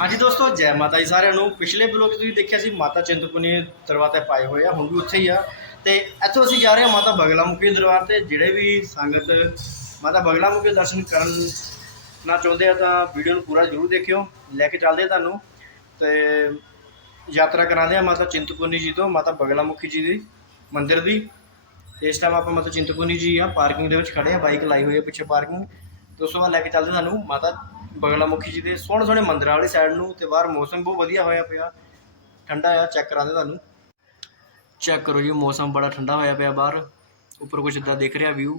ਹਾਂਜੀ ਦੋਸਤੋ ਜੈ ਮਾਤਾ ਜੀ ਸਾਰਿਆਂ ਨੂੰ। ਪਿਛਲੇ ਬਲੌਗ 'ਚ ਤੁਸੀਂ ਦੇਖਿਆ ਸੀ, ਮਾਤਾ ਚਿੰਤਪੁਰਨੀ ਦਰਬਾਰ ਤੇ ਪਾਏ ਹੋਏ ਆ, ਹੁਣ ਵੀ ਉੱਥੇ ਹੀ ਆ। ਤੇ ਇੱਥੋਂ ਅਸੀਂ ਜਾ ਰਹੇ ਹਾਂ ਮਾਤਾ ਬਗਲਾ ਮੁਖੀ ਦਰਬਾਰ ਤੇ। ਜਿਹੜੇ ਵੀ ਸੰਗਤ ਮਾਤਾ ਬਗਲਾਮੁਖੀ ਦੇ ਦਰਸ਼ਨ ਕਰਨ ਨਾ ਚਾਹੁੰਦੇ ਆ ਤਾਂ ਵੀਡੀਓ ਨੂੰ ਪੂਰਾ ਜ਼ਰੂਰ ਦੇਖਿਓ। ਲੈ ਕੇ ਚੱਲਦੇ ਆ ਤੁਹਾਨੂੰ। ਤੇ ਯਾਤਰਾ ਕਰਾਉਂਦੇ ਆ ਮਾਤਾ ਚਿੰਤਪੁਰਨੀ ਜੀ ਤੋਂ, ਮਾਤਾ ਬਗਲਾ ਮੁਖੀ ਜੀ ਦੀ ਮੰਦਿਰ ਦੀ। ਤੇ ਇਸ ਟਾਈਮ ਆਪਾਂ ਮਾਤਾ ਚਿੰਤਪੁਰਨੀ ਜੀ ਆ ਪਾਰਕਿੰਗ ਦੇ ਵਿੱਚ ਖੜੇ ਆ ਬਾਈਕ ਲਾਈ ਹੋਈ ਹੈ ਪਿੱਛੇ ਪਾਰਕਿੰਗ ਤੇ ਉਸ ਤੋਂ ਬਾਅਦ ਲੈ ਕੇ ਚੱਲਦੇ ਸਾਨੂੰ ਮਾਤਾ ਬਗਲਾਮੁਖੀ ਜੀ ਦੇ ਸੋਹਣੇ ਸੋਹਣੇ ਮੰਦਰਾਂ ਵਾਲੀ ਸਾਈਡ ਨੂੰ ਤੇ ਬਾਹਰ ਮੌਸਮ ਬਹੁਤ ਵਧੀਆ ਹੋਇਆ ਪਿਆ। ਠੰਡਾ ਆ ਚੈੱਕ ਕਰਾਂਦੇ ਤੁਹਾਨੂੰ। ਚੈੱਕ ਕਰੋ ਜੀ, ਮੌਸਮ ਬੜਾ ਠੰਡਾ ਹੋਇਆ ਪਿਆ ਬਾਹਰ। ਉੱਪਰ ਕੁਝ ਇਦਾਂ ਦਿਖ ਰਿਹਾ ਵਿਊ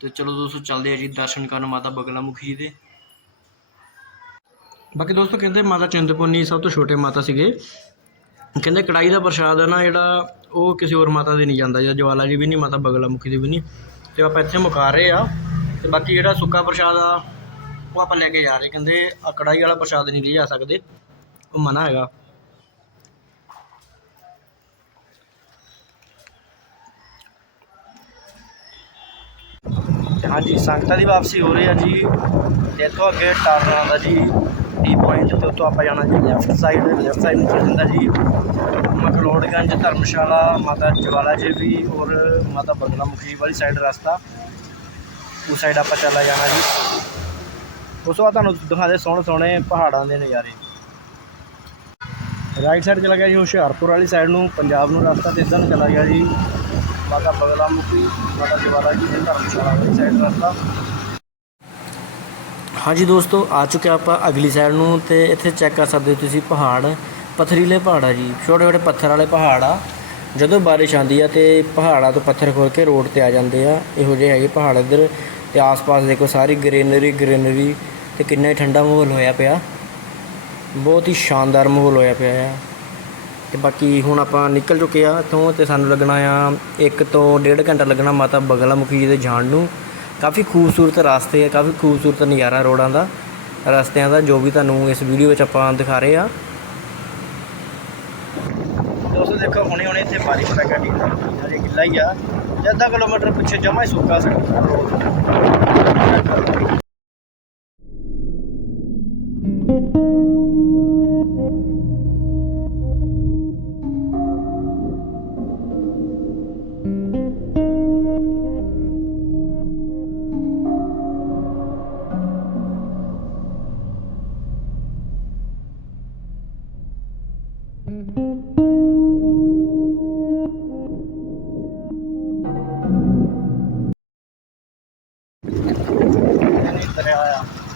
ਤੇ ਚਲੋ ਦੋਸਤੋ, ਚੱਲਦੇ ਆ ਜੀ ਦਰਸ਼ਨ ਕਰਨ ਮਾਤਾ ਬਗਲਾਮੁਖੀ ਜੀ ਦੇ। ਬਾਕੀ ਦੋਸਤੋ, ਕਹਿੰਦੇ ਮਾਤਾ ਚਿੰਤਪੁਰਨੀ ਸਭ ਤੋਂ ਛੋਟੇ ਮਾਤਾ ਸੀਗੇ। ਕਹਿੰਦੇ ਕੜਾਈ ਦਾ ਪ੍ਰਸ਼ਾਦ ਹੈ ਨਾ ਜਿਹੜਾ, ਉਹ ਕਿਸੇ ਹੋਰ ਮਾਤਾ ਦੇ ਨਹੀਂ ਜਾਂਦਾ ਜਾਂ ਜਵਾਲਾ ਜੀ ਵੀ ਨਹੀਂ, ਮਾਤਾ ਬਗਲਾਮੁਖੀ ਦੀ ਵੀ ਨਹੀਂ। ਤੇ ਆਪਾਂ ਇੱਥੇ ਮੁਕਾ ਰਹੇ ਆ। ਤੇ ਬਾਕੀ ਜਿਹੜਾ ਸੁੱਕਾ ਪ੍ਰਸ਼ਾਦ ਆ ਉਹ ਆਪਾਂ ਲੈ ਕੇ ਜਾ ਰਹੇ, ਕਹਿੰਦੇ ਆਹ ਕੜਾਈ ਵਾਲਾ ਪ੍ਰਸ਼ਾਦ ਨਹੀਂ ਲਿਜਾ ਸਕਦੇ, ਉਹ ਮਨਾ ਹੈਗਾ। ਤੇ ਹਾਂਜੀ, ਸੰਗਤਾਂ ਦੀ ਵਾਪਸੀ ਹੋ ਰਹੀ ਆ ਜੀ। ਇੱਥੋਂ ਅੱਗੇ ਟਰਨ ਆਉਂਦਾ ਜੀ, ਟੀ ਪੁਆਇੰਟ ਤੇ ਉੱਥੋਂ ਆਪਾਂ ਜਾਣਾ ਜੀ ਲੈਫਟ ਸਾਈਡ ਲੈਫਟ ਸਾਈਡ ਨੂੰ ਜਾਂਦਾ ਜੀ। ਮਕਲੋੜਗੰਜ ਧਰਮਸ਼ਾਲਾ, ਮਾਤਾ ਜਵਾਲਾ ਜੀ ਵੀ ਔਰ ਮਾਤਾ ਬਗਲਾਮੁਖੀ ਵਾਲੀ ਸਾਈਡ ਰਸਤਾ। ਉਸ ਸਾਈਡ ਆਪਾਂ ਚਲਾ ਜਾਣਾ ਜੀ। ਉਸ ਤੋਂ ਬਾਅਦ ਤੁਹਾਨੂੰ ਦਿਖਾਉਂਦੇ ਸੋਹਣੇ ਸੋਹਣੇ ਪਹਾੜਾਂ ਦੇ ਨਜ਼ਾਰੇ। ਰਾਈਟ ਸਾਈਡ ਚਲਾ ਗਿਆ ਜੀ ਹੁਸ਼ਿਆਰਪੁਰ ਵਾਲੀ ਸਾਈਡ ਨੂੰ, ਪੰਜਾਬ ਨੂੰ ਰਸਤਾ ਤੇ ਇੱਧਰ ਨੂੰ ਚਲਾ ਗਿਆ ਜੀ। ਮਾਤਾ ਬਗਲਾਮੁਖੀ ਮਾਤਾ ਜਵਾਲਾ ਜੀ ਦੇ ਧਰਮਸ਼ਾਲਾ ਵਾਲੀ ਸਾਈਡ ਰਸਤਾ। ਹਾਂਜੀ ਦੋਸਤੋ, ਆ ਚੁੱਕਿਆ ਆਪਾਂ ਅਗਲੀ ਸਾਈਡ ਨੂੰ ਤੇ ਇੱਥੇ ਚੈੱਕ ਕਰ ਸਕਦੇ ਹੋ ਤੁਸੀਂ ਪਹਾੜ। ਪਥਰੀਲੇ ਪਹਾੜ ਆ ਜੀ, ਛੋਟੇ ਛੋਟੇ ਪੱਥਰ ਵਾਲੇ ਪਹਾੜ ਆ। ਜਦੋਂ ਬਾਰਿਸ਼ ਆਉਂਦੀ ਆ ਤੇ ਪਹਾੜਾਂ ਤੋਂ ਪੱਥਰ ਖੋਲ ਕੇ ਰੋਡ ਤੇ ਆ ਜਾਂਦੇ ਆ। ਇਹੋ ਜਿਹੇ ਹੈਗੇ ਪਹਾੜ ਇੱਧਰ ਤੇ ਆਸ-ਪਾਸ ਦੇਖੋ ਸਾਰੀ ਗ੍ਰੀਨਰੀ ਗ੍ਰੀਨਰੀ ਤੇ ਕਿੰਨਾ ਹੀ ਠੰਡਾ ਮਾਹੌਲ ਹੋਇਆ ਪਿਆ। ਬਹੁਤ ਹੀ ਸ਼ਾਨਦਾਰ ਮਾਹੌਲ ਹੋਇਆ ਪਿਆ ਆ। ਤੇ ਬਾਕੀ ਹੁਣ ਆਪਾਂ ਨਿਕਲ ਚੁੱਕੇ ਆ ਇੱਥੋਂ ਤੇ ਸਾਨੂੰ ਲੱਗਣਾ ਆ 1 ਤੋਂ 1.5 ਘੰਟਾ ਲੱਗਣਾ ਮਾਤਾ ਬਗਲਾ ਮੁਖੀ ਜੀ ਦੇ ਜਾਣ ਨੂੰ। ਕਾਫੀ ਖੂਬਸੂਰਤ ਰਸਤੇ ਆ, ਕਾਫੀ ਖੂਬਸੂਰਤ ਨਜ਼ਾਰਾ ਰੋਡਾਂ ਦਾ, ਰਸਤਿਆਂ ਦਾ ਜੋ ਵੀ ਤੁਹਾਨੂੰ ਇਸ ਵੀਡੀਓ ਵਿੱਚ ਆਪਾਂ ਦਿਖਾ ਰਹੇ ਆ। ਦੋਸਤੋ ਦੇਖੋ ਹੁਣੇ ਹੁਣੇ ਇੱਥੇ ਬਾਰਿਸ਼ ਪੈ ਗਈ ਹਜੇ ਗਿੱਲਾ ਹੀ ਆ। ਅੱਧਾ ਕਿਲੋਮੀਟਰ ਪਿੱਛੇ ਜਮਾ ਹੀ ਸੁੱਕਾ ਸੜਕ ਰੋਡ ਨਹੀਂ ਤਰਿਆ ਹੋਇਆ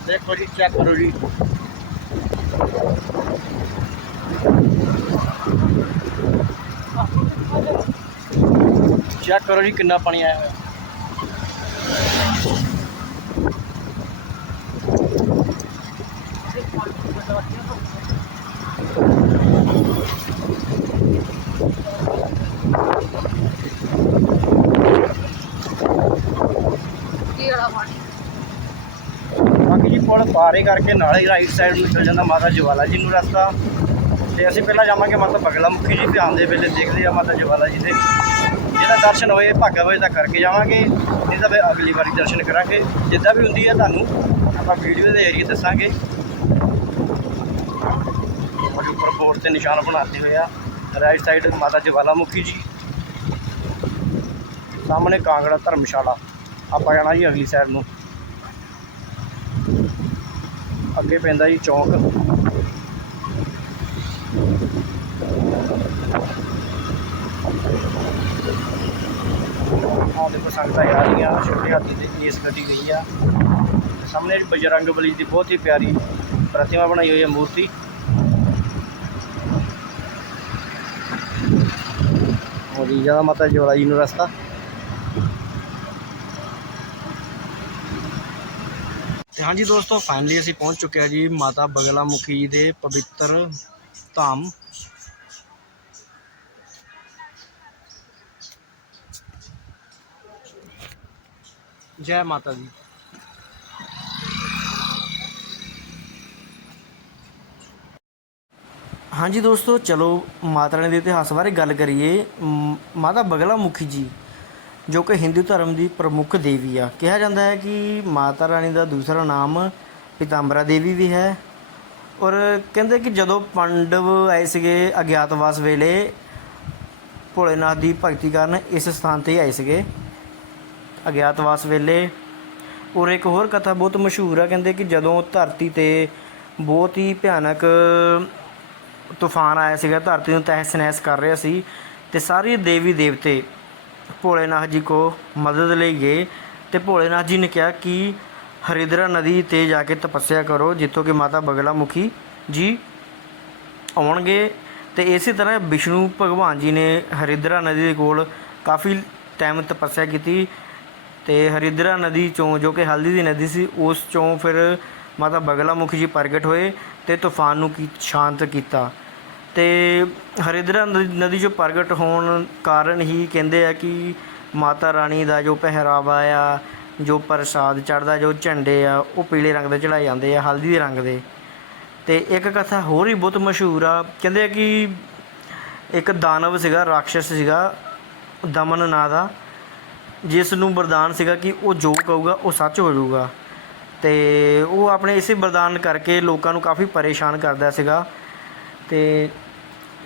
ਦੇਖੋ ਜੀ ਚੈੱਕ ਕਰੋ ਜੀ। ਚੈੱਕ ਕਰੋ ਜੀ ਕਿੰਨਾ ਪਾਣੀ ਆਇਆ ਹੋਇਆ ਕੀ ਵਾਲਾ ਪਾਣੀ ਬਾਕੀ ਜੀ ਪੁਲ ਪਾਰੇ ਕਰਕੇ ਨਾਲੇ ਰਾਈਟ ਸਾਈਡ ਨੂੰ ਚਲ ਜਾਂਦਾ ਮਾਤਾ ਜਵਾਲਾ ਜੀ ਨੂੰ ਰਸਤਾ। ਤੇ ਅਸੀਂ ਪਹਿਲਾਂ ਜਾਵਾਂਗੇ ਮਾਤਾ ਬਗਲਾ ਮੁਖੀ ਜੀ ਤੇ ਆਉਂਦੇ ਵੇਲੇ ਦੇਖਦੇ ਆ ਮਾਤਾ ਜਵਾਲਾ ਜੀ ਦੇ। ਜਿਹਦਾ ਦਰਸ਼ਨ ਹੋਏ, ਭਾਗਾ ਹੋਏ ਦਾ ਕਰਕੇ ਜਾਵਾਂਗੇ। ਨਹੀਂ ਤਾਂ ਫਿਰ ਅਗਲੀ ਵਾਰੀ ਦਰਸ਼ਨ ਕਰਾਂਗੇ। ਜਿੱਦਾਂ ਵੀ ਹੁੰਦੀ ਹੈ ਤੁਹਾਨੂੰ ਆਪਾਂ ਵੀਡੀਓ ਦੇ ਏਰੀਏ ਦੱਸਾਂਗੇ। ਉਹਦੇ ਉੱਪਰ ਬੋਰਡ ਤੇ ਨਿਸ਼ਾਨ ਬਣਾਤੇ ਹੋਏ ਆ। ਰਾਈਟ ਸਾਈਡ ਮਾਤਾ ਜਵਾਲਾ ਮੁਖੀ ਜੀ। ਸਾਹਮਣੇ ਕਾਂਗੜਾ ਧਰਮਸ਼ਾਲਾ। ਆਪਾਂ ਜਾਣਾ ਜੀ ਅਗਲੀ ਸਾਈਡ ਨੂੰ। ਅੱਗੇ ਪੈਂਦਾ ਜੀ ਚੌਂਕ। ਆਹ ਦੇਖੋ ਸੰਗਤਾਂ ਆ ਰਹੀਆਂ, ਛੋਟੇ ਹਾਥੀ ਤੇ ਇਸ ਗੱਡੀ ਗਈ ਆ। ਸਾਹਮਣੇ ਬਜਰੰਗ ਬਲੀ ਦੀ ਬਹੁਤ ਹੀ ਪਿਆਰੀ ਪ੍ਰਤਿਮਾ ਬਣਾਈ ਹੋਈ ਹੈ ਮੂਰਤੀ। ਉਹ ਜ਼ਿਆਦਾ ਮਾਤਾ ਜੋਲਾ ਜੀ ਨੂੰ ਰਸਤਾ। ਤੇ ਹਾਂਜੀ ਦੋਸਤੋ ਫਾਈਨਲੀ ਅਸੀਂ ਪਹੁੰਚ ਚੁੱਕੇ ਹਾਂ ਜੀ ਮਾਤਾ ਬਗਲਾ ਮੁਖੀ ਜੀ ਦੇ ਪਵਿੱਤਰ ਧਾਮ। ਜੈ ਮਾਤਾ ਦੀ। ਹਾਂਜੀ ਦੋਸਤੋ, ਚਲੋ ਮਾਤਾ ਰਾਣੀ ਦੇ ਇਤਿਹਾਸ ਬਾਰੇ ਗੱਲ ਕਰੀਏ। ਮਾਤਾ ਬਗਲਾ ਮੁਖੀ ਜੀ। ਜੋ ਕਿ ਹਿੰਦੂ ਧਰਮ ਦੀ ਪ੍ਰਮੁੱਖ ਦੇਵੀ ਆ। ਕਿਹਾ ਜਾਂਦਾ ਹੈ ਕਿ ਮਾਤਾ ਰਾਣੀ ਦਾ ਦੂਸਰਾ ਨਾਮ ਪਿਤਾੰਬਰਾ ਦੇਵੀ ਵੀ ਹੈ। ਔਰ ਕਹਿੰਦੇ ਕਿ ਜਦੋਂ ਪਾਂਡਵ ਆਏ ਸੀਗੇ ਅਗਿਆਤਵਾਸ ਵੇਲੇ, ਭੋਲੇਨਾਥ ਦੀ ਭਗਤੀ ਕਰਨ ਇਸ ਸਥਾਨ ਤੇ ਆਏ ਸੀਗੇ ਅਗਿਆਤਵਾਸ ਵੇਲੇ। ਔਰ ਇੱਕ ਹੋਰ ਕਥਾ ਬਹੁਤ ਮਸ਼ਹੂਰ ਆ, ਕਹਿੰਦੇ ਕਿ ਜਦੋਂ ਧਰਤੀ ਤੇ ਬਹੁਤ ਹੀ ਭਿਆਨਕ ਤੂਫਾਨ ਆਇਆ ਸੀਗਾ, ਧਰਤੀ ਨੂੰ ਤਹਿਸ ਨਹਿਸ ਕਰ ਰਿਹਾ ਸੀ ਤੇ ਸਾਰੇ ਦੇਵੀ ਦੇਵਤੇ ਭੋਲੇਨਾਥ ਜੀ ਕੋ ਮਦਦ ਲਈ ਗਏ ਤੇ ਭੋਲੇਨਾਥ ਜੀ ਨੇ ਕਿਹਾ ਕਿ ਹਰਿਦਰਾ ਨਦੀ ਤੇ ਜਾ ਕੇ ਤਪੱਸਿਆ ਕਰੋ, ਜਿੱਥੋਂ ਕਿ ਮਾਤਾ ਬਗਲਾ ਮੁਖੀ ਜੀ ਆਉਣਗੇ। ਤੇ ਇਸੇ ਤਰ੍ਹਾਂ ਵਿਸ਼ਨੂੰ ਭਗਵਾਨ ਜੀ ਨੇ ਹਰਿਦਰਾ ਨਦੀ ਦੇ ਕੋਲ ਕਾਫੀ ਟਾਈਮ ਤਪੱਸਿਆ ਕੀਤੀ ਤੇ ਹਰਿਦਰਾ ਨਦੀ ਚੋਂ ਜੋ ਕਿ ਹਲਦੀ ਦੀ ਨਦੀ ਸੀ, ਉਸ ਚੋਂ ਫਿਰ ਮਾਤਾ ਬਗਲਾ ਮੁਖੀ ਜੀ ਪ੍ਰਗਟ ਹੋਏ ਤੇ ਤੂਫਾਨ ਨੂੰ ਕੀ ਸ਼ਾਂਤ ਕੀਤਾ। ਤੇ ਹਰਿਦਰਾ ਨਦੀ ਨਦੀ ਚੋਂ ਪ੍ਰਗਟ ਹੋਣ ਕਾਰਨ ਹੀ ਕਹਿੰਦੇ ਆ ਕਿ ਮਾਤਾ ਰਾਣੀ ਦਾ ਜੋ ਪਹਿਰਾਵਾ ਆ, ਜੋ ਪ੍ਰਸਾਦ ਚੜਦਾ ਜੋ ਝੰਡੇ ਆ, ਉਹ ਪੀਲੇ ਰੰਗ ਦੇ ਚੜਾਏ ਜਾਂਦੇ ਆ, ਹਲਦੀ ਦੇ ਰੰਗ ਦੇ। ਤੇ ਇੱਕ ਕਥਾ ਹੋਰ ਹੀ ਬਹੁਤ ਮਸ਼ਹੂਰ ਆ, ਕਹਿੰਦੇ ਆ ਕਿ ਇੱਕ ਦਾਨਵ ਸੀਗਾ ਰਾਖਸ਼ ਸੀਗਾ ਦਮਨ ਨਾਂ ਦਾ ਜਿਸ ਨੂੰ ਵਰਦਾਨ ਸੀਗਾ ਕਿ ਉਹ ਜੋ ਕਹੂਗਾ, ਉਹ ਸੱਚ ਹੋ ਜਾਊਗਾ। ਤੇ ਉਹ ਆਪਣੇ ਇਸੇ ਵਰਦਾਨ ਕਰਕੇ ਲੋਕਾਂ ਨੂੰ ਕਾਫੀ ਪਰੇਸ਼ਾਨ ਕਰਦਾ ਸੀਗਾ। ਤੇ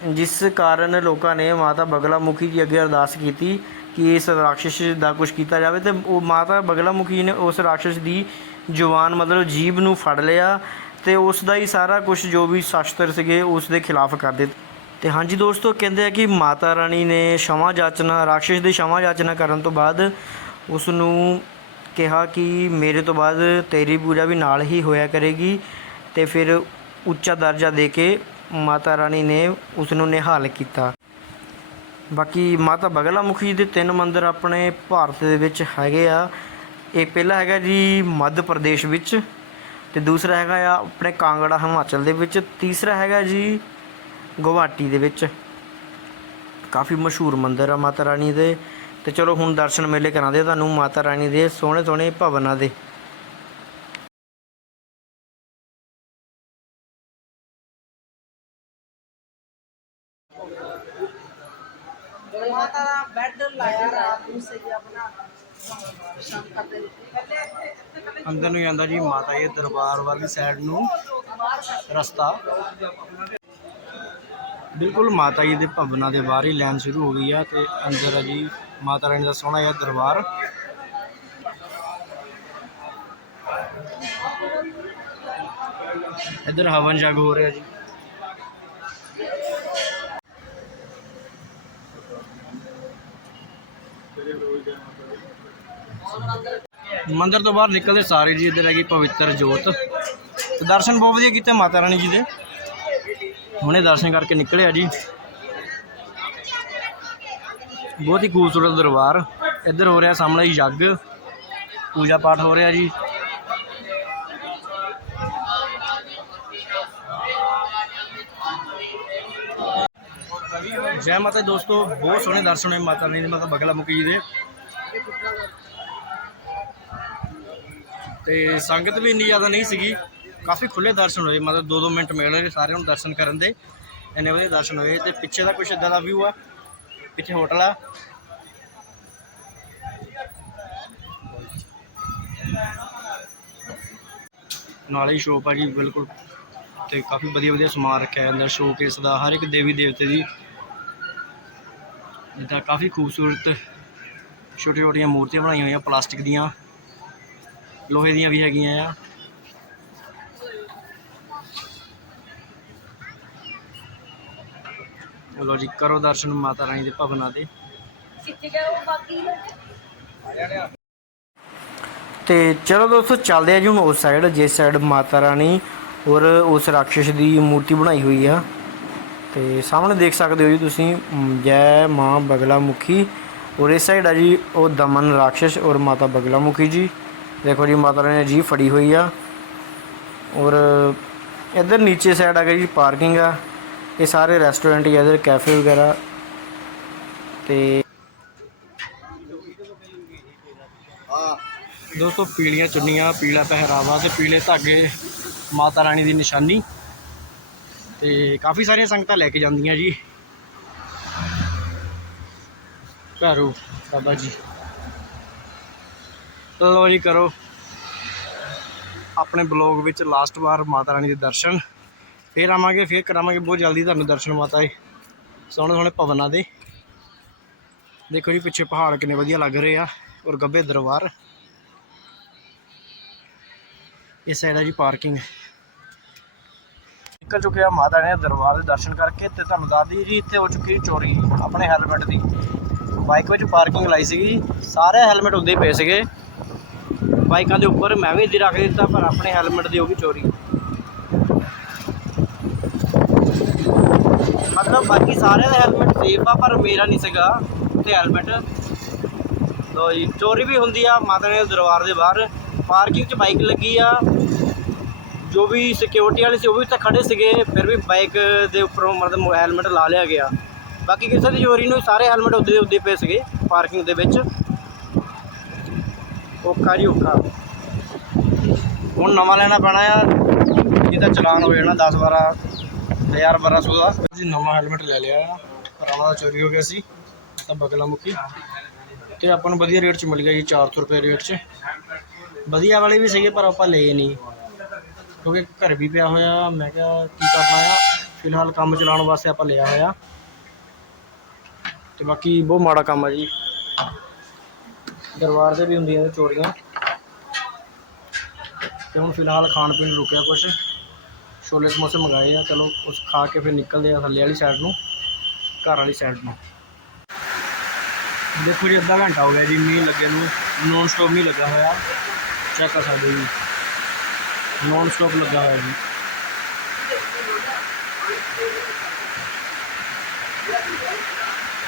ਜਿਸ ਕਾਰਨ ਲੋਕਾਂ ਨੇ ਮਾਤਾ ਬਗਲਾ ਮੁਖੀ ਜੀ ਅੱਗੇ ਅਰਦਾਸ ਕੀਤੀ ਕਿ ਇਸ ਰਾਖਸ਼ ਦਾ ਕੁਝ ਕੀਤਾ ਜਾਵੇ ਤੇ ਉਹ ਮਾਤਾ ਬਗਲਾ ਮੁਖੀ ਨੇ ਉਸ ਰਾਖਸ਼ ਦੀ ਜਵਾਨ ਮਤਲਬ ਜੀਬ ਨੂੰ ਫੜ ਲਿਆ ਤੇ ਉਸ ਦਾ ਹੀ ਸਾਰਾ ਕੁਝ ਜੋ ਵੀ ਸ਼ਸਤਰ ਸੀਗੇ ਉਸ ਦੇ ਖਿਲਾਫ ਕਰ ਦਿੱਤੇ। ਤੇ ਹਾਂਜੀ ਦੋਸਤੋ, ਕਹਿੰਦੇ ਆ ਕਿ ਮਾਤਾ ਰਾਣੀ ਨੇ ਸ਼ਮਾ ਜਾਚਨਾ ਰਾਖਸ਼ ਦੀ ਸ਼ਮਾ ਜਾਚਨਾ ਕਰਨ ਤੋਂ ਬਾਅਦ ਉਸ ਨੂੰ ਕਿਹਾ ਕਿ ਮੇਰੇ ਤੋਂ ਬਾਅਦ ਤੇਰੀ ਪੂਜਾ ਵੀ ਨਾਲ ਹੀ ਹੋਇਆ ਕਰੇਗੀ ਤੇ ਫਿਰ ਉੱਚਾ ਦਰਜਾ ਦੇ ਕੇ ਮਾਤਾ ਰਾਣੀ ਨੇ ਉਸ ਨੂੰ ਨਿਹਾਲ ਕੀਤਾ। ਬਾਕੀ ਮਾਤਾ ਬਗਲਾ ਮੁਖੀ ਦੇ ਤਿੰਨ ਮੰਦਿਰ ਆਪਣੇ ਭਾਰਤ ਦੇ ਵਿੱਚ ਹੈਗੇ ਆ। ਇਹ ਪਹਿਲਾ ਹੈਗਾ ਜੀ ਮੱਧ ਪ੍ਰਦੇਸ਼ ਵਿੱਚ ਤੇ ਦੂਸਰਾ ਹੈਗਾ ਆ ਆਪਣੇ ਕਾਂਗੜਾ ਹਿਮਾਚਲ ਦੇ ਵਿੱਚ। ਤੀਸਰਾ ਹੈਗਾ ਜੀ ਗੁਵਾਹਾਟੀ ਦੇ ਵਿੱਚ। ਕਾਫੀ ਮਸ਼ਹੂਰ ਮੰਦਿਰ ਆ ਮਾਤਾ ਰਾਣੀ ਦੇ। ਤੇ ਚਲੋ ਹੁਣ ਦਰਸ਼ਨ ਮੇਲੇ ਕਰਾਉਂਦੇ ਆ ਤੁਹਾਨੂੰ ਮਾਤਾ ਰਾਣੀ ਦੇ ਸੋਹਣੇ ਸੋਹਣੇ ਭਵਨਾਂ ਦੇ ਬੈੱਡ ਲਾਇਆ ਰਾਤ ਨੂੰ ਸਹੀ ਆਪਣਾ ਸ਼ੰਕਰ ਦੇ ਅੰਦਰ ਨੂੰ ਜਾਂਦਾ ਜੀ ਮਾਤਾ ਜੀ ਦੇ ਦਰਬਾਰ ਵਾਲੀ ਸਾਈਡ ਨੂੰ, ਰਸਤਾ। ਬਿਲਕੁਲ ਮਾਤਾ ਜੀ ਦੇ ਭਵਨਾਂ ਦੇ ਬਾਹਰ ਹੀ ਲਾਈਨ ਸ਼ੁਰੂ ਹੋ ਗਈ ਆ ਤੇ ਅੰਦਰ ਆ ਜੀ ਮਾਤਾ ਰਾਣੀ ਦਾ ਸੋਹਣਾ ਜਿਹਾ ਦਰਬਾਰ। ਇੱਧਰ ਹਵਨ ਜਗ ਹੋ ਰਿਹਾ ਜੀ। ਮੰਦਿਰ ਤੋਂ ਬਾਹਰ ਨਿਕਲਦੇ ਸਾਰੇ ਜੀ ਇੱਧਰ ਹੈਗੀ ਪਵਿੱਤਰ ਜੋਤ। ਤੇ ਦਰਸ਼ਨ ਬਹੁਤ ਵਧੀਆ ਕੀਤੇ ਮਾਤਾ ਰਾਣੀ ਜੀ ਦੇ। ਹੁਣੇ ਦਰਸ਼ਨ ਕਰਕੇ ਨਿਕਲੇ ਆ ਜੀ। ਬਹੁਤ ਹੀ ਖੂਬਸੂਰਤ ਦਰਬਾਰ। ਇੱਧਰ ਹੋ ਰਿਹਾ ਸਾਹਮਣੇ ਯੱਗ ਪੂਜਾ ਪਾਠ ਹੋ ਰਿਹਾ ਜੀ। ਜੈ ਮਾਤਾ ਦੋਸਤੋ, ਬਹੁਤ ਸੋਹਣੇ ਦਰਸ਼ਨ ਹੋਏ ਮਾਤਾ ਰਾਣੀ ਦੇ, ਮਾਤਾ ਬਗਲਾ ਮੁਖੀ ਜੀ ਦੇ। ਤੇ ਸੰਗਤ ਵੀ ਇੰਨੀ ਜ਼ਿਆਦਾ ਨਹੀਂ ਸੀਗੀ। ਕਾਫੀ ਖੁੱਲੇ ਦਰਸ਼ਨ ਹੋਏ, ਮਤਲਬ 2-2 ਮਿੰਟ ਮਿਲ ਰਹੇ ਸਾਰਿਆਂ ਨੂੰ ਦਰਸ਼ਨ ਕਰਨ ਦੇ। ਇੰਨੇ ਵਧੀਆ ਦਰਸ਼ਨ ਹੋਏ ਤੇ ਪਿੱਛੇ ਦਾ ਕੁਝ ਇਦਾਂ ਦਾ ਵਿਊ ਆ, ਪਿੱਛੇ ਹੋਟਲ ਆ। ਨਾਲੇ ਹੀ ਸ਼ੋਪ ਆ ਜੀ, ਬਿਲਕੁਲ। ਤੇ ਕਾਫੀ ਵਧੀਆ ਵਧੀਆ ਸਮਾਨ ਰੱਖਿਆ ਜਾਂਦਾ ਸ਼ੋਕੇਸ ਦਾ, ਹਰ ਇੱਕ ਦੇਵੀ ਦੇਵਤੇ ਦੀ। ਜਿੱਦਾਂ ਕਾਫੀ ਖੂਬਸੂਰਤ ਛੋਟੀਆਂ ਛੋਟੀਆਂ ਮੂਰਤੀਆਂ ਬਣਾਈਆਂ ਹੋਈਆਂ, ਪਲਾਸਟਿਕ ਦੀਆਂ। ਲੋਹੇ ਦੀਆਂ ਵੀ ਹੈਗੀਆਂ ਆ। ਚਲੋ ਜੀ, ਕਰੋ ਦਰਸ਼ਨ ਮਾਤਾ ਰਾਣੀ ਦੇ ਭਵਨਾਂ ਦੇ। ਤੇ ਚਲੋ ਦੋਸਤੋ, ਚੱਲਦੇ ਆ ਜੀ ਹੁਣ ਉਸ ਸਾਈਡ ਜਿਸ ਸਾਈਡ ਮਾਤਾ ਰਾਣੀ ਔਰ ਉਸ ਰਾਖਸ਼ ਦੀ ਮੂਰਤੀ ਬਣਾਈ ਹੋਈ ਆ। ਤੇ ਸਾਹਮਣੇ ਦੇਖ ਸਕਦੇ ਹੋ ਜੀ ਤੁਸੀਂ ਜੈ ਮਾਂ ਬਗਲਾ ਮੁਖੀ ਔਰ ਇਸ ਸਾਈਡ ਆ ਜੀ ਉਹ ਦਮਨ ਰਾਖਸ਼ ਔਰ ਮਾਤਾ ਬਗਲਾ ਮੁਖੀ ਜੀ। ਦੇਖੋ ਜੀ, ਮਾਤਾ ਰਾਣੀ ਨੇ ਜੀ ਫੜੀ ਹੋਈ ਆ। ਔਰ ਇੱਧਰ ਨੀਚੇ ਸਾਈਡ ਆ ਗਈ ਜੀ ਪਾਰਕਿੰਗ ਆ। ਇਹ ਸਾਰੇ ਰੈਸਟੋਰੈਂਟ ਹੀ ਆ, ਇੱਧਰ ਕੈਫੇ ਵਗੈਰਾ। ਤੇ ਦੋਸਤੋ, ਪੀਲੀਆਂ ਚੁੰਨੀਆਂ, ਪੀਲਾ ਪਹਿਰਾਵਾ ਤੇ ਪੀਲੇ ਧਾਗੇ ਮਾਤਾ ਰਾਣੀ ਦੀ ਨਿਸ਼ਾਨੀ। ਤੇ ਕਾਫੀ ਸਾਰੀਆਂ ਸੰਗਤਾਂ ਲੈ ਕੇ ਜਾਂਦੀਆਂ ਜੀ। ਘਰੋਂ ਬਾਬਾ ਜੀ। ਲੋ ਜੀ ਕਰੋ। ਆਪਣੇ ਬਲੌਗ ਵਿੱਚ ਲਾਸਟ ਵਾਰ ਮਾਤਾ ਰਾਣੀ ਦੇ ਦਰਸ਼ਨ। ਫੇਰ ਆਵਾਂਗੇ, ਫੇਰ ਕਰਾਵਾਂਗੇ। ਬਹੁਤ ਜਲਦੀ ਤੁਹਾਨੂੰ ਦਰਸ਼ਨ ਮਾਤਾ ਦੇ ਸੋਹਣੇ ਸੋਹਣੇ ਭਵਨਾਂ ਦੇ। ਦੇਖੋ ਜੀ, ਪਿੱਛੇ ਪਹਾੜ ਕਿੰਨੇ ਵਧੀਆ ਲੱਗ ਰਹੇ ਆ ਔਰ ਗੱਬੇ ਦਰਬਾਰ। ਇਸ ਸਾਈਡ ਹੈ ਜੀ ਪਾਰਕਿੰਗ। ਨਿਕਲ ਚੁੱਕਿਆ ਮਾਤਾ ਨੇ ਦਰਬਾਰ ਦੇ ਦਰਸ਼ਨ ਕਰਕੇ ਤੇ ਤੁਹਾਨੂੰ ਦੱਸਦੀ ਜੀ, ਇੱਥੇ ਹੋ ਚੁੱਕੀ ਚੋਰੀ ਆਪਣੇ ਹੈਲਮਟ ਦੀ। ਬਾਈਕ ਵਿੱਚ ਪਾਰਕਿੰਗ ਲਾਈ ਸੀਗੀ। ਸਾਰੇ ਹੈਲਮਟ ਹੁੰਦੇ ਹੀ ਪਏ ਸੀਗੇ। ਬਾਈਕਾਂ ਦੇ ਉੱਪਰ, ਮੈਂ ਵੀ ਇੱਦੀ ਰੱਖ ਦਿੱਤਾ, ਪਰ ਆਪਣੇ ਹੈਲਮਟ ਦੀ ਹੋ ਗਈ ਚੋਰੀ। ਮਤਲਬ ਬਾਕੀ ਸਾਰਿਆਂ ਦਾ ਹੈਲਮਟ ਸੇਫ ਆ, ਪਰ ਮੇਰਾ ਨਹੀਂ ਸੀਗਾ ਤੇ ਹੈਲਮਟ। ਲੋ ਜੀ, ਚੋਰੀ ਵੀ ਹੁੰਦੀ ਆ, ਮਾਤਾ ਦੇ ਦਰਬਾਰ ਦੇ ਬਾਹਰ। ਪਾਰਕਿੰਗ 'ਚ ਬਾਈਕ ਲੱਗੀ ਆ। ਜੋ ਵੀ ਸਿਕਿਉਰਿਟੀ ਵਾਲੇ ਸੀ, ਉਹ ਵੀ ਤਾਂ ਖੜੇ ਸੀਗੇ, ਫਿਰ ਵੀ ਬਾਈਕ ਦੇ ਉੱਪਰੋਂ ਮਤਲਬ ਹੈਲਮਟ ਲਾ ਲਿਆ ਗਿਆ। ਬਾਕੀ ਕਿਸੇ ਦੀ ਚੋਰੀ ਨੂੰ ਸਾਰੇ ਹੈਲਮਟ ਉੱਦੇ ਦੇ ਉੱਦੇ ਪਏ ਸੀਗੇ, ਪਾਰਕਿੰਗ ਦੇ ਵਿੱਚ। ਔਖਾ ਜੀ ਔਖਾ। ਹੁਣ ਨਵਾਂ ਲੈਣਾ ਪੈਣਾ ਆ। ਇਹਦਾ ਚਲਾਨ ਹੋ ਜਾਣਾ 10 12 ਹਜ਼ਾਰ 1200 ਦਾ। ਜੀ, ਨਵਾਂ ਹੈਲਮਟ ਲੈ ਲਿਆ। ਆ ਪੁਰਾਣਾ ਦਾ ਚੋਰੀ ਹੋ ਗਿਆ ਸੀ। ਤਾਂ ਬਗਲਾ ਮੁੱਕੀ। ਤੇ ਆਪਾਂ ਨੂੰ ਵਧੀਆ ਰੇਟ 'ਚ ਮਿਲ ਗਿਆ ਜੀ 400 ਰੁਪਏ ਰੇਟ 'ਚ। ਵਧੀਆ ਵਾਲੇ ਵੀ ਸੀਗੇ ਪਰ ਆਪਾਂ ਲਏ ਨਹੀਂ। ਕਿਉਂਕਿ ਘਰ ਵੀ ਪਿਆ ਹੋਇਆ, ਮੈਂ ਕਿਹਾ ਕੀ ਕਰਨਾ ਆ। ਫਿਲਹਾਲ ਕੰਮ ਚਲਾਉਣ ਵਾਸਤੇ ਆਪਾਂ ਲਿਆ ਹੋਇਆ। ਤੇ ਬਾਕੀ ਬਹੁਤ ਮਾੜਾ ਕੰਮ ਆ ਜੀ। ਦਰਬਾਰ ਦੇ ਵੀ ਹੁੰਦੀਆਂ ਨੇ ਚੋਰੀਆਂ ਤੇ ਹੁਣ ਫਿਲਹਾਲ ਖਾਣ ਪੀਣ ਰੁਕਿਆ ਕੁਛ। ਛੋਲੇ ਸਮੋਸੇ ਮੰਗਾਏ ਆ, ਚਲੋ ਉਸ ਖਾ ਕੇ ਫਿਰ ਨਿਕਲਦੇ ਆ ਥੱਲੇ ਵਾਲੀ ਸਾਈਡ ਨੂੰ, ਘਰ ਵਾਲੀ ਸਾਈਡ ਨੂੰ। ਦੇਖੋ ਜੀ, ਅੱਧਾ ਘੰਟਾ ਹੋ ਗਿਆ ਜੀ, ਮੀਂਹ ਲੱਗੇ ਨੂੰ ਨੌਨ ਸਟਾਪ ਮੀਂਹ ਲੱਗਾ ਹੋਇਆ। ਚੈੱਕ ਕਰ ਸਕਦੇ ਜੀ। ਨੌਨ ਸਟਾਪ ਲੱਗਾ ਹੋਇਆ ਜੀ।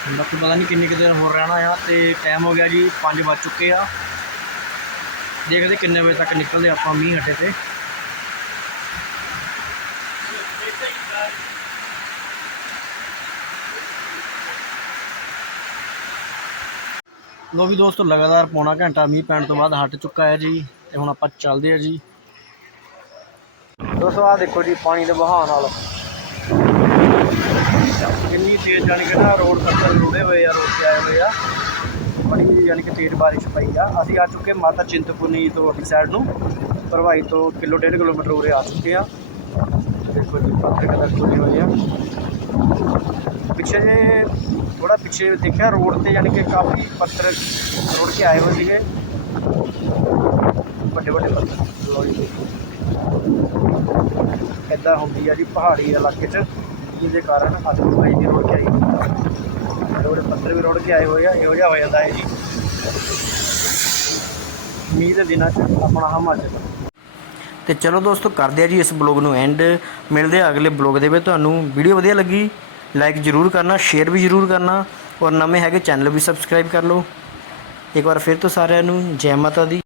ਬਾਕੀ ਪਤਾ ਨਹੀਂ ਕਿੰਨੀ ਕੁ ਦੇਰ ਹੋਰ ਰਹਿਣਾ ਆ ਤੇ ਟਾਈਮ ਹੋ ਗਿਆ ਜੀ 5 ਵੱਜ ਚੁੱਕੇ ਆ। ਦੇਖਦੇ ਕਿੰਨੇ ਵਜੇ ਤੱਕ ਨਿਕਲਦੇ ਆਪਾਂ ਮੀਂਹ ਹਟੇ ਤੇ। ਲੋ ਵੀ ਦੋਸਤੋ, ਲਗਾਤਾਰ ਪੌਣਾ ਘੰਟਾ ਮੀਂਹ ਪੈਣ ਤੋਂ ਬਾਅਦ ਹਟ ਚੁੱਕਾ ਹੈ ਜੀ ਤੇ ਹੁਣ ਆਪਾਂ ਚੱਲਦੇ ਆ ਜੀ। ਦੋਸਤੋ ਆ ਦੇਖੋ ਜੀ ਪਾਣੀ ਦੇ ਵਹਾਅ ਨਾਲ। ਕਿੰਨੀ ਤੇਜ਼ ਜਾਣੀ ਕਿ ਨਾ ਰੋਡ ਪੱਥਰ ਰੁੜੇ ਹੋਏ ਆ, ਰੋਡ ਤੇ ਆਏ ਹੋਏ ਆ। ਬੜੀ ਯਾਨੀ ਕਿ ਤੇਜ਼ ਬਾਰਿਸ਼ ਪਈ ਆ। ਅਸੀਂ ਆ ਚੁੱਕੇ ਮਾਤਾ ਚਿੰਤਪੁਰਨੀ ਤੋਂ ਅਗਲੀ ਸਾਈਡ ਨੂੰ। ਭਰਵਾਈ ਤੋਂ ਕਿਲੋ ਡੇਢ ਕਿਲੋਮੀਟਰ ਉਰੇ ਆ ਚੁੱਕੇ ਆ ਦੇਖੋ ਜੀ, ਪੱਥਰ ਕਦਰ ਚੁੱਕੇ ਹੋਏ ਆ। ਪਿੱਛੇ ਜੇ ਥੋੜਾ ਪਿੱਛੇ ਦੇਖਿਆ, ਰੋਡ ਤੇ ਯਾਨੀ ਕਿ ਕਾਫੀ ਪੱਥਰ ਰੋਡ ਕੇ ਆਏ ਹੋਏ ਸੀਗੇ। ਵੱਡੇ ਵੱਡੇ ਪੱਥਰ। ਲਓ ਜੀ। ਇੱਦਾਂ ਹੁੰਦੀ ਆ ਜੀ ਪਹਾੜੀ ਇਲਾਕੇ 'ਚ। ਜਿਹਦੇ ਕਾਰਨ ਹੱਥ ਪਾਈ ਦੀ ਰੋਡ ਕੇ ਆਈ। ਰੋਡ ਪੱਥਰ ਵੀ ਰੋੜ ਕੇ ਆਏ ਹੋਏ ਆ ਇਹੋ ਜਿਹਾ ਹੋ ਜਾਂਦਾ ਹੈ ਜੀ। ਮੀਂਹ ਦੇ ਦਿਨਾਂ 'ਚ ਆਪਣਾ ਹਮ ਤੇ ਚਲੋ ਦੋਸਤੋ, ਕਰਦੇ ਆ ਜੀ ਇਸ ਬਲੌਗ ਨੂੰ ਐਂਡ। ਮਿਲਦੇ ਆ ਅਗਲੇ ਬਲੌਗ ਦੇ ਵਿੱਚ। ਤੁਹਾਨੂੰ ਵੀਡੀਓ ਵਧੀਆ ਲੱਗੀ ਲਾਈਕ ਜ਼ਰੂਰ ਕਰਨਾ ਸ਼ੇਅਰ ਵੀ ਜ਼ਰੂਰ ਕਰਨਾ ਔਰ ਨਵੇਂ ਹੈਗੇ ਚੈਨਲ ਵੀ ਸਬਸਕ੍ਰਾਈਬ ਕਰ ਲਓ। ਇੱਕ ਵਾਰ ਫਿਰ ਤੋਂ ਸਾਰਿਆਂ ਨੂੰ ਜੈ ਮਾਤਾ ਦੀ।